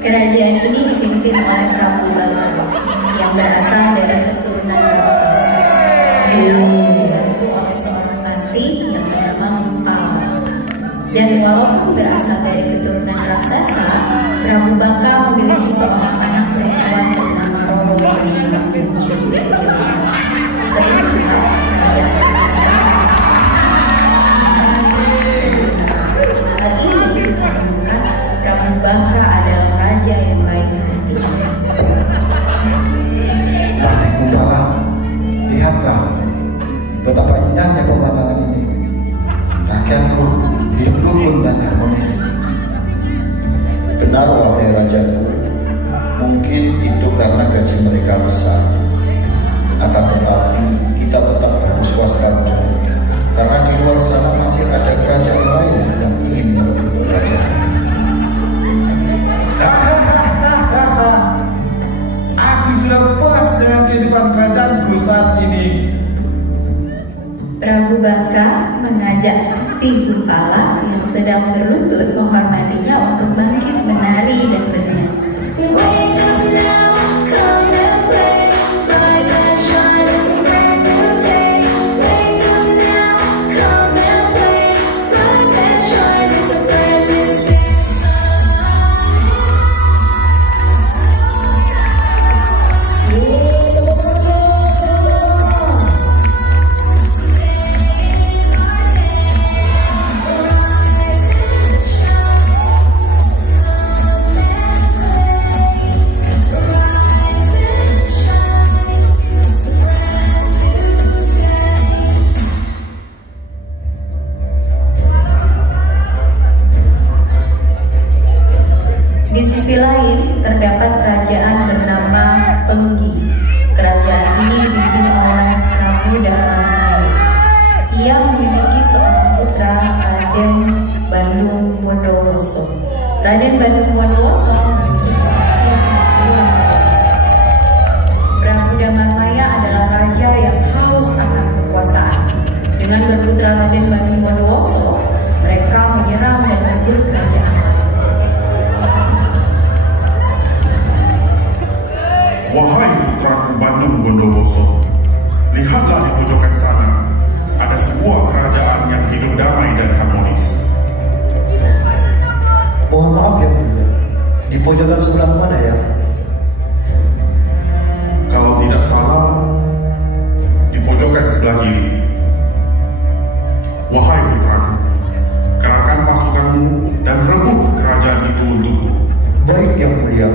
Kerajaan ini dipimpin oleh Prabu Baka yang berasal dari keturunan raksasa. Dia dibantu oleh seorang nanti yang bernama Gupala. Dan walaupun berasal dari keturunan raksasa, Prabu Baka memiliki seorang anak perempuan bernama Roro yang menjadi hal ini menunjukkan Prabu Baka adalah raja yang baik hati. Rati Gupala, lihatlah betapa indahnya pemandangan ini. Rakyatku hidup rukun dan harmonis. Benar wahai rajaku, mungkin itu karena gaji mereka besar. Akan tetapi kita tetap harus waspada, karena di luar sana masih ada kerajaan lain yang ingin merebut kerajaan. Aku sudah puas dengan kehidupan kerajaanku saat ini. Prabu Baka mengajak Rati Gupala yang sedang berlutut menghormatinya untuk bangkit menari dan bernyanyi. Di sisi lain, terdapat kerajaan bernama Penggi. Kerajaan ini dipimpin oleh Prabu Damarmaya. Ia memiliki seorang putra, Raden Bandung Bondowoso. Raden Bandung Bondowoso memiliki kesaktian yang luar biasa. Prabu Damarmaya adalah raja yang haus akan kekuasaan. Dengan berputra Raden Bandung Bondowoso, mereka menyerang dan merebut kerajaan. Wahai putraku Bandung Bondowoso, lihatlah di pojokan sana, ada sebuah kerajaan yang hidup damai dan harmonis. Mohon maaf yang mulia, di pojokan sebelah mana ya? Kalau tidak salah, di pojokan sebelah kiri. Wahai putraku, kerahkan pasukanmu dan rebut kerajaan itu untukku. Baik yang mulia.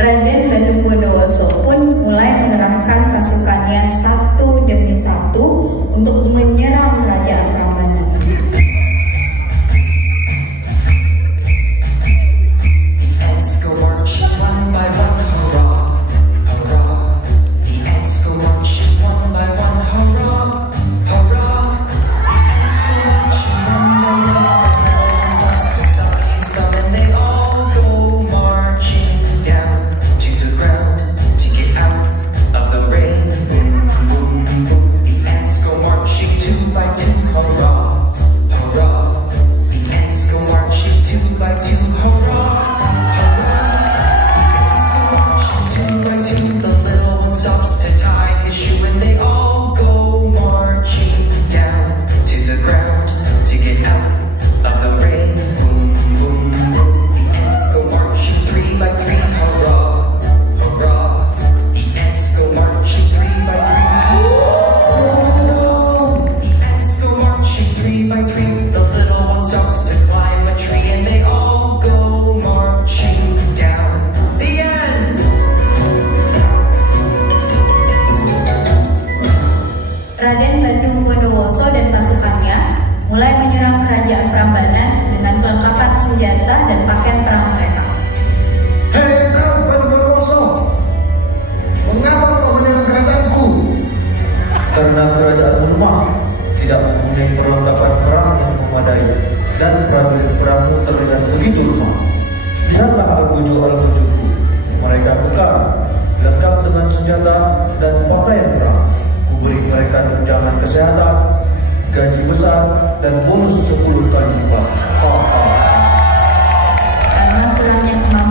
Raden Bandung Bondowoso pun mulai mengerahkan pasukannya satu demi satu untuk menyerang kerajaan Prambanan. Raden Bandung Bondowoso dan pasukannya mulai menyerang kerajaan Prambanan dengan kelengkapan senjata dan pakaian perang mereka. Hei kau Bandung Bondowoso, mengapa kau menyerang kerajaanku? Karena kerajaan lemah, tidak mempunyai perlengkapan perang yang memadai, dan prajurit perangmu terlihat begitu lemah. Lihatlah albuju-albujukku, mereka kekar, lengkap dengan senjata dan pakaian perang. Beri mereka tunjangan kesehatan, gaji besar, dan bonus 10 kali lipat. Karena kurangnya kemampuan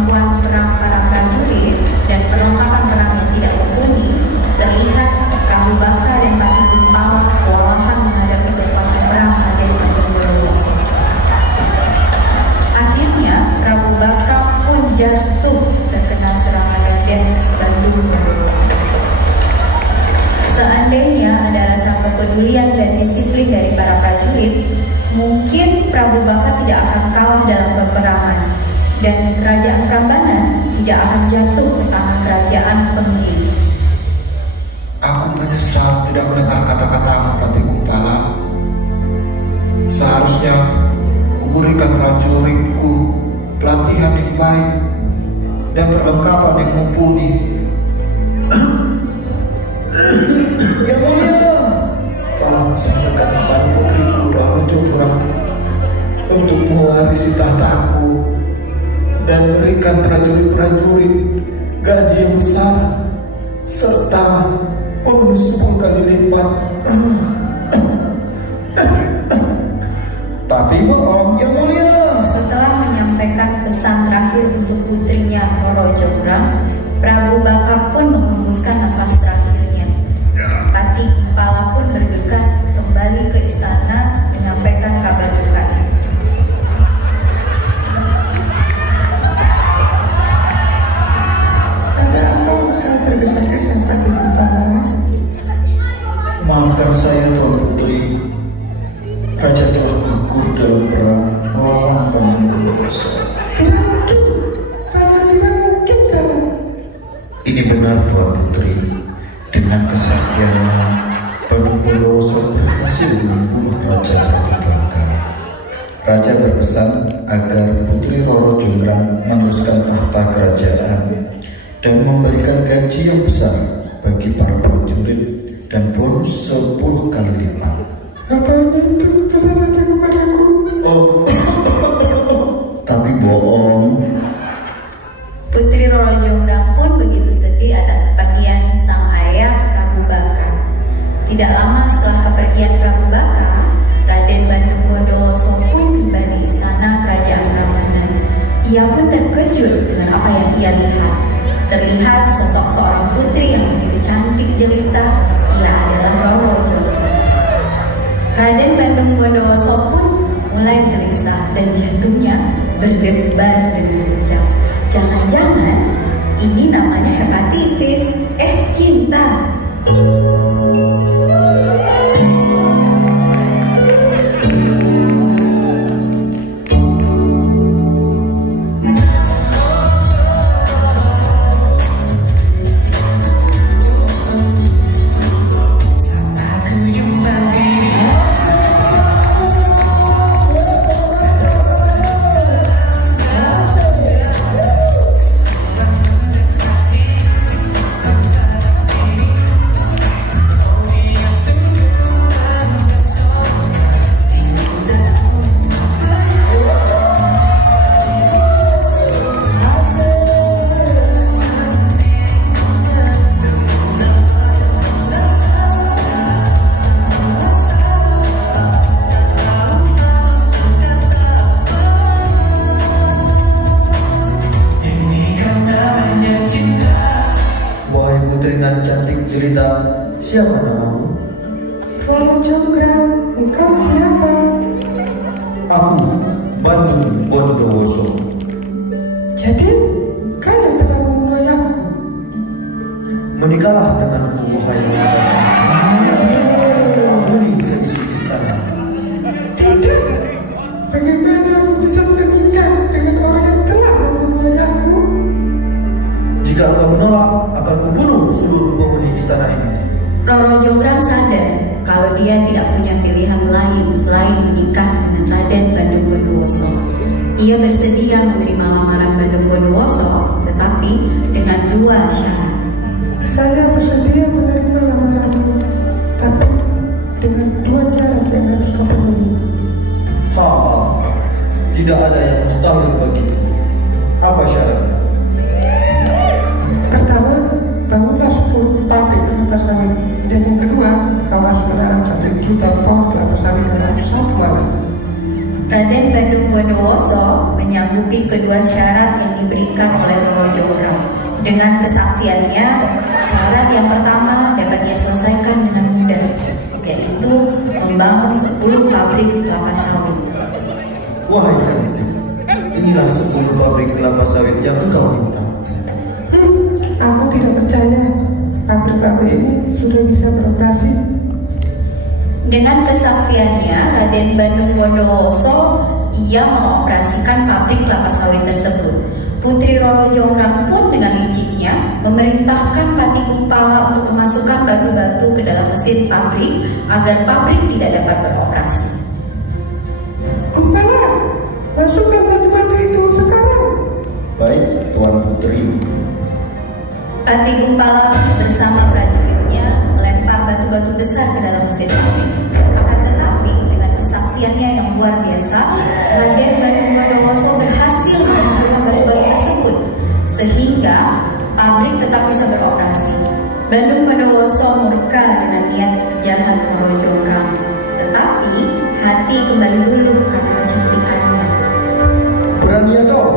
dari para prajurit, mungkin Prabu Baka tidak akan kalah dalam peperangan dan kerajaan Prambanan tidak akan jatuh ke tangan kerajaan Penggi. Aku menyesal tidak mendengar kata-katamu, Patih Kumpala. Seharusnya kuberikan prajuritku pelatihan yang baik dan perlengkapan yang mumpuni. Yang mulia, tolong sampaikan kepada putriku Roro Jonggrang untuk mewarisi tahtaku dan berikan prajurit-prajurit gaji yang besar serta bonus 10 kali lipat. Tapi bohong, yang mulia. Setelah menyampaikan pesan terakhir untuk putrinya Roro Jonggrang, Prabu Baka pun menghembuskan nafas terakhirnya. Hati Kumpala pun bergegas kembali ke istana menyampaikan kabar dukanya. Ada apa kau tergesa-gesa, Patih Kumpala? Maafkan saya, Tuan Putri. Raja telah gugur dalam perang melawan Bangun Bondowoso. Tidak mungkin, Raja tidak mungkin kalah. Ini benar, Tuan Putri. Dengan kesaktiannya, Bangun Bondowoso berhasil membunuh Raja Prabu Baka. Raja berpesan agar Putri Roro Jonggrang meneruskan tahta kerajaan dan memberikan gaji yang besar bagi para prajurit dan bonus 10 kali lipat. Katanya itu pesan Raja kepadaku. Oh, tapi bohong. Putri Roro Jonggrang pun begitu sedih atas kepergian sang ayah Prabu Baka. Tidak lama setelah kepergian Prabu Baka, Raden Bandung Bondowoso pun tiba di istana kerajaan Prambanan. Ia pun terkejut dengan apa yang ia lihat. Terlihat sosok seorang putri yang begitu cantik jelita. Ia adalah Roro Jonggrang. Raden Bandung Bondowoso pun mulai gelisah dan jantungnya berdebar dengan kencang. Jangan-jangan ini namanya hepatitis, cinta. Jelita, siapa namamu? Roro Jonggrang, engkau siapa? Aku, Bandung Bondowoso. Jadi, kau yang telah membunuh ayahku? Menikahlah denganku, wahai wanita. Buni seisi istana. Tidak. Bagaimana aku bisa menikah dengan orang yang telah membunuh ayahku? Jika engkau menolak, akan kubunuh seluruh penghuni istana ini. Roro Jonggrang sadar kalau dia tidak punya pilihan lain selain menikah dengan Raden Bandung Bondowoso. Ia bersedia menerima lamaran Bandung Bondowoso, tetapi dengan 2 syarat. Saya bersedia menerima lamaranmu, tapi dengan 2 syarat yang harus kau penuhi. Tidak ada yang mustahil bagiku. Apa syaratnya? Pertama, bangunlah 10 pabrik kelapa sawit. Dan yang kedua, kau harus menanam 1 juta pohon kelapa sawit dalam 1 malam. Raden Bandung Bondowoso menyanggupi kedua syarat yang diberikan oleh Roro Jonggrang. Dengan kesaktiannya, syarat yang pertama dapat dia selesaikan dengan mudah, yaitu membangun 10 pabrik kelapa sawit. Wahai cantik, inilah 10 pabrik kelapa sawit yang engkau minta. Aku tidak percaya pabrik-pabrik ini sudah bisa beroperasi. Dengan kesaktiannya, Raden Bandung Bondowoso ia mengoperasikan pabrik kelapa sawit tersebut. Putri Roro Jonggrang pun dengan liciknya memerintahkan Pati Kumpala untuk memasukkan batu-batu ke dalam mesin pabrik agar pabrik tidak dapat beroperasi. Kumpala, masukkan batu-batu itu sekarang. Baik, Tuan Putri. Pati Kumpala bersama prajuritnya melempar batu-batu besar ke dalam mesin pabrik. Akan tetapi dengan kesaktiannya yang luar biasa, Raden Bandung Bondowoso berhasil menghancurkan batu-batu tersebut sehingga pabrik tetap bisa beroperasi. Bandung Bondowoso murka dengan niat jahat Roro Jonggrang, tetapi hati kembali luluh karena kecantikannya. Berani kau?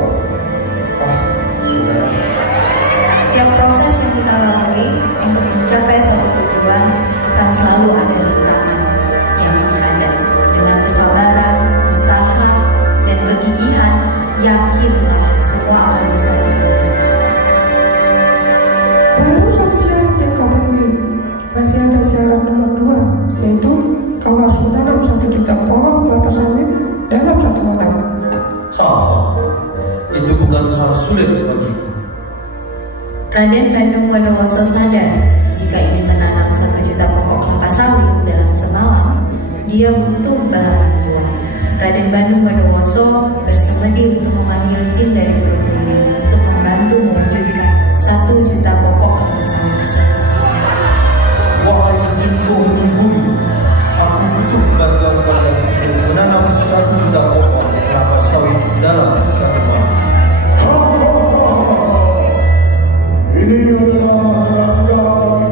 Saudara. Setiap proses yang kita lalui untuk mencapai suatu tujuan akan selalu ada rintangan yang menghadang. Dengan kesabaran, usaha, dan kegigihan, yakinlah semua akan bisa dilakukan. Baru satu syarat yang kau penuhi. Masih ada syarat nomor 2, yaitu kau harus menanam 1 juta pohon kelapa sawit dalam 1 malam. Itu bukan hal sulit bagiku. Raden Bandung Bondowoso sadar jika ingin menanam 1 juta pokok kelapa sawit dalam semalam, dia butuh bala bantuan. Raden Bandung Bondowoso bersemedi untuk memanggil jin dari perutnya untuk membantu mewujudkan 1 juta pokok kelapa sawit tersebut. Wahai jin penghuni bumi, aku butuh bantuan kalian untuk menanam 1 juta pokok kelapa sawit dalam 1 malam. Ini adalah ranggaku.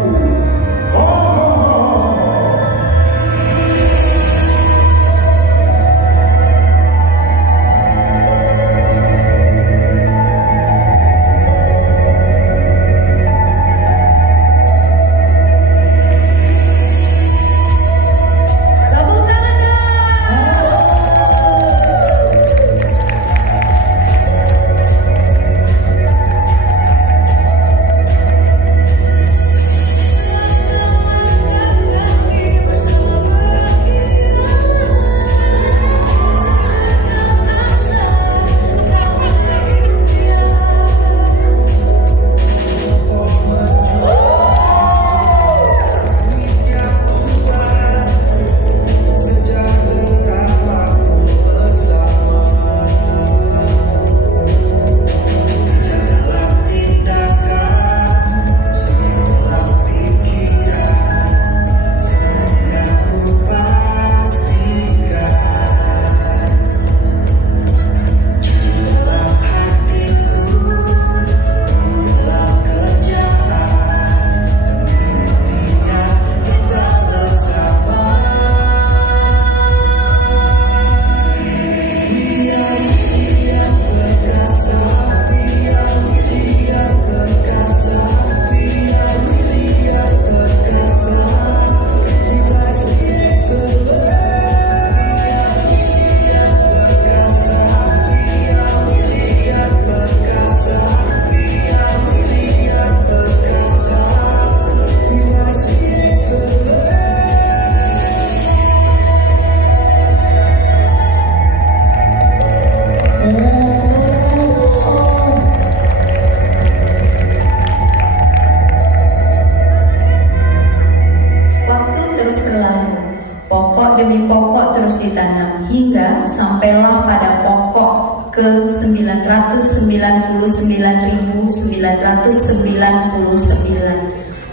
demi pokok terus ditanam hingga sampailah pada pokok ke 999.999.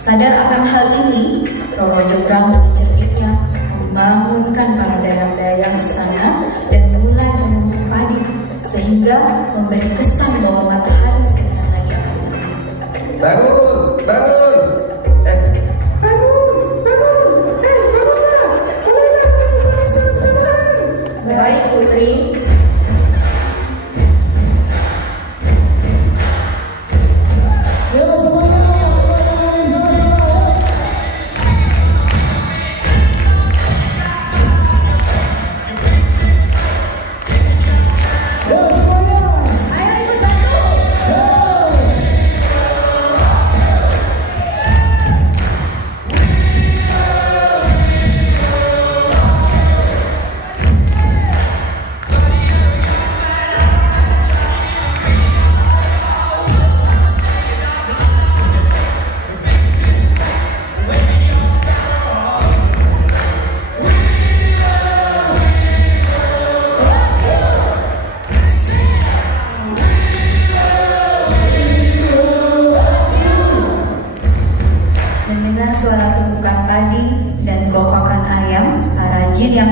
Sadar akan hal ini, Roro Jonggrang dengan cerdiknya membangunkan para dayang-dayang istana dan mulai menumbuk padi sehingga memberi kesan bahwa matahari sebentar lagi akan terbit. Bangun, bangun. Baik, Putri.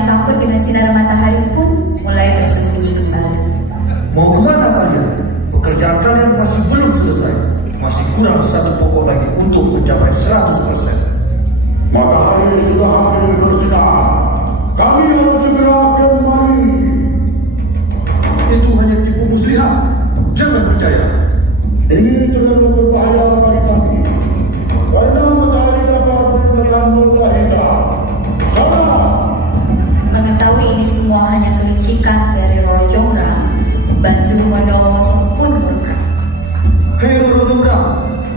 takut dengan sinar matahari pun mulai bersembunyi kembali. Mau kemana kalian? Pekerjaan kalian masih belum selesai. Masih kurang satu pokok lagi untuk mencapai 100%. Matahari sudah hampir tersinar. Kami harus segera kembali. Itu hanya tipu muslihat. Jangan percaya. Ini terlalu berbahaya bagi kami. Karena matahari dapat menyebabkan luka hitam. Salah. Mengetahui ini semua hanya kelicikan dari Roro Jonggrang, Bandung Bondowoso pun murka. Hei Roro Jonggrang,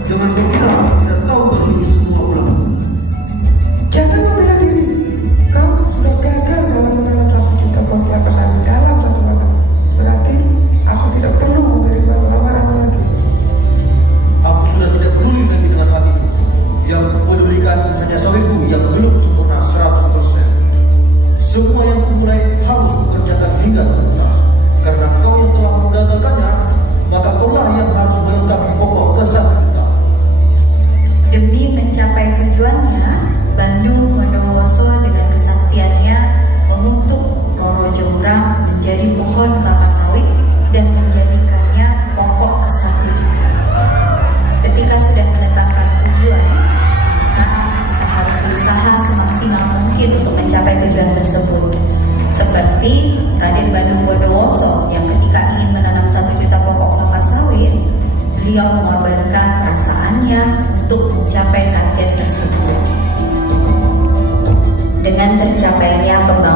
jangan kau kira tidak tahu kalau ini semua ulang. Jangan membela diri. Kau sudah gagal dalam menanam 1 juta pohon kelapa sawit dalam 1 malam. Berarti aku tidak perlu memberikan lamaranmu lagi. Aku sudah tidak peduli lagi dengan hatiku. Yang kupedulikan hanya sawitku yang belum sempurna 100%. Semua yang kumulai harus kukerjakan hingga tuntas. Karena kau yang telah menggagalkannya, maka kaulah yang harus melengkapi pokok ke 1 juta. Demi mencapai tujuannya, Bandung Bondowoso dengan kesaktiannya mengutuk Roro Jonggrang menjadi pohon kelapa sawit dan menjadikannya pokok ke 1 juta. Ketika sudah menetapkan tujuan, maka kita harus berusaha semaksimal mungkin untuk mencapai tujuan tersebut. Seperti Raden Bandung Bondowoso yang ketika ingin menanam 1 juta pokok kelapa sawit, beliau mengorbankan perasaannya untuk mencapai target tersebut. Dengan tercapainya pembangunan